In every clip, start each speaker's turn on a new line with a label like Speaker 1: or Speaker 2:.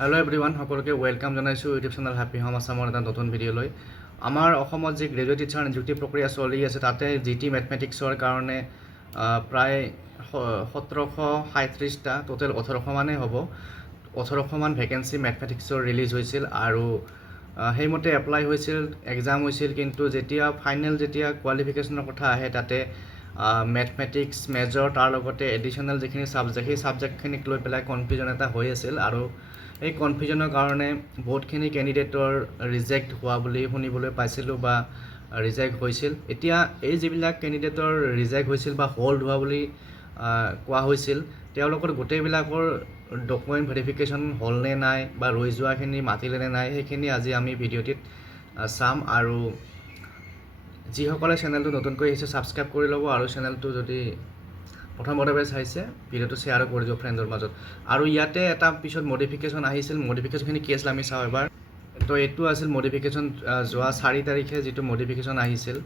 Speaker 1: Hello' everyone সকলোকে welcome জনাইছোঁ YouTube channel happy home আছামৰ এটা নতুন ভিডিঅ'লৈ। আমাৰ অসমত যি গ্ৰেজুৱেট টিচাৰ নিযুক্তি প্ৰক্ৰিয়া চলি আছে, তাতে জি টি মেথমেটিক্সৰ কাৰণে প্ৰায় সোতৰশ সাঁত্ৰিছটা টোটেল ওঠৰশ মানেই হ'ব। ওঠৰশমান ভেকেঞ্চি মেথমেটিক্সৰ ৰিলিজ হৈছিল আৰু সেইমতে এপ্লাই হৈছিল এক্সাম হৈছিল, কিন্তু যেতিয়া ফাইনেল যেতিয়া কোৱালিফিকেশ্যনৰ কথা আহে, তাতে মেথমেটিক্স মেজৰ তাৰ লগতে এডিশ্যনেল যিখিনি ছাবজেক্ট সেই ছাবজেক্টখিনিক লৈ পেলাই কনফিউজন এটা হৈ আছিল আৰু এই কনফিউজনৰ কাৰণে বহুতখিনি কেণ্ডিডেটৰ ৰিজেক্ট হোৱা বুলি শুনিবলৈ পাইছিলোঁ বা ৰিজেক্ট হৈছিল। এতিয়া এই যিবিলাক কেণ্ডিডেটৰ ৰিজেক্ট হৈছিল বা হ'ল্ড হোৱা বুলি কোৱা হৈছিল, তেওঁলোকৰ গোটেইবিলাকৰ ডকুমেণ্ট ভেৰিফিকেশ্যন হ'লনে নাই বা ৰৈ যোৱাখিনি মাতিলে নে নাই, সেইখিনি আজি আমি ভিডিঅ'টিত চাম আৰু যিসকলে চেনেলটো নতুনকৈ আহিছে ছাবস্ক্ৰাইব কৰি ল'ব আৰু চেনেলটো যদি প্ৰথমতে চাইছে ভিডিঅ'টো শ্বেয়াৰো কৰি দিব ফ্ৰেণ্ডৰ মাজত। আৰু ইয়াতে এটা পিছত মডিফিকেশ্যন আহিছিল মডিফিকেশ্যনখিনি কি আছিল আমি চাওঁ এবাৰ। তো এইটো আছিল মডিফিকেশ্যন যোৱা চাৰি তাৰিখে যিটো মডিফিকেশ্যন আহিছিল।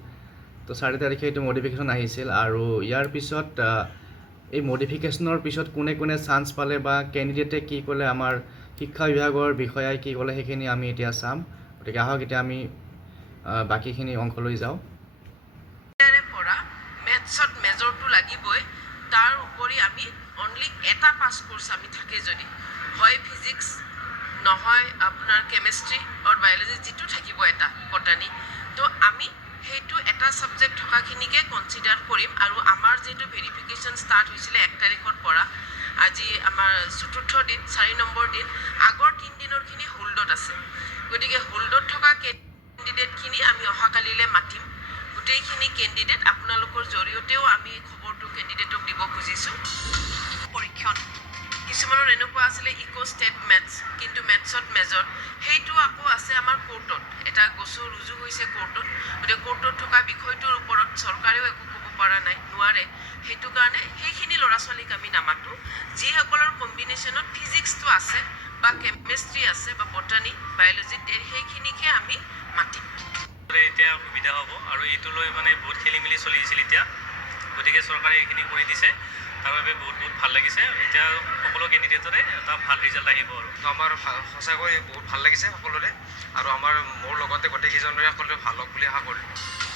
Speaker 1: তো চাৰি তাৰিখে এইটো মডিফিকেশ্যন আহিছিল আৰু ইয়াৰ পিছত এই মডিফিকেশ্যনৰ পিছত কোনে কোনে চান্স পালে বা কেণ্ডিডেটে কি ক'লে, আমাৰ শিক্ষা বিভাগৰ বিষয়াই কি ক'লে, সেইখিনি আমি এতিয়া চাম। গতিকে আহক, এতিয়া আমি বাকীখিনি অংশলৈ যাওঁ।
Speaker 2: মেথছত মেজৰটো লাগিবই। তাৰ উপৰি আমি অনলি এটা পাছ কোৰ্চ আমি থাকে যদি। হয় ফিজিক্স নহয় আপোনাৰ কেমেষ্ট্ৰি আৰু বায়'লজি যিটো থাকিব এটা বটানী তো আমি সেইটো এটা ছাবজেক্ট থকাখিনিকে কনচিডাৰ কৰিম আৰু আমাৰ যিহেতু ভেৰিফিকেশ্যন ষ্টাৰ্ট হৈছিলে এক তাৰিখৰ পৰা আজি আমাৰ চতুৰ্থ দিন চাৰি নম্বৰ দিন আগৰ তিনিদিনৰখিনি হোল্ডত আছে। গতিকে হোল্ডত থকা কেণ্ডিডেটখিনি আমি অহাকালিলৈ মাতিম। গোটেইখিনি কেণ্ডিডেট আপোনালোকৰ জৰিয়তেও আমি খবৰটো কেণ্ডিডেটক দিব খুজিছোঁ। পৰীক্ষণ। কিছুমানৰ এনেকুৱা আছিলে ইক' ষ্টেট মেথছ কিন্তু মেথছত মেজৰ সেইটো আকৌ আছে আমাৰ কোৰ্টত এটা গোচৰ ৰুজু হৈছে কোৰ্টত গতিকে কোৰ্টত থকা বিষয়টোৰ ওপৰত চৰকাৰেও একো ক'ব পৰা নাই নোৱাৰে। সেইটো কাৰণে সেইখিনি ল'ৰা ছোৱালীক আমি নামাতোঁ। যিসকলৰ কম্বিনেশ্যনত ফিজিক্সটো আছে বা কেমেষ্ট্ৰি আছে বা বটানী বায়'লজি সেইখিনিকে আমি মাতিম।
Speaker 3: চৰকাৰে এতিয়া সুবিধা হ'ব আৰু এইটো লৈ মানে বহুত খেলি মেলি চলি আছিল এতিয়া। গতিকে চৰকাৰে এইখিনি কৰি দিছে। তাৰ বাবে বহুত বহুত ভাল লাগিছে। এতিয়া সকলো কেণ্ডিডেটৰে এটা ভাল ৰিজাল্ট আহিব আৰু।
Speaker 4: আমাৰ সঁচাকৈ বহুত ভাল লাগিছে সকলোৰে। আৰু আমাৰ মোৰ লগতে গোটেইকেইজনৰে সকলোৰে ভাল হওক বুলি আশা কৰিলোঁ।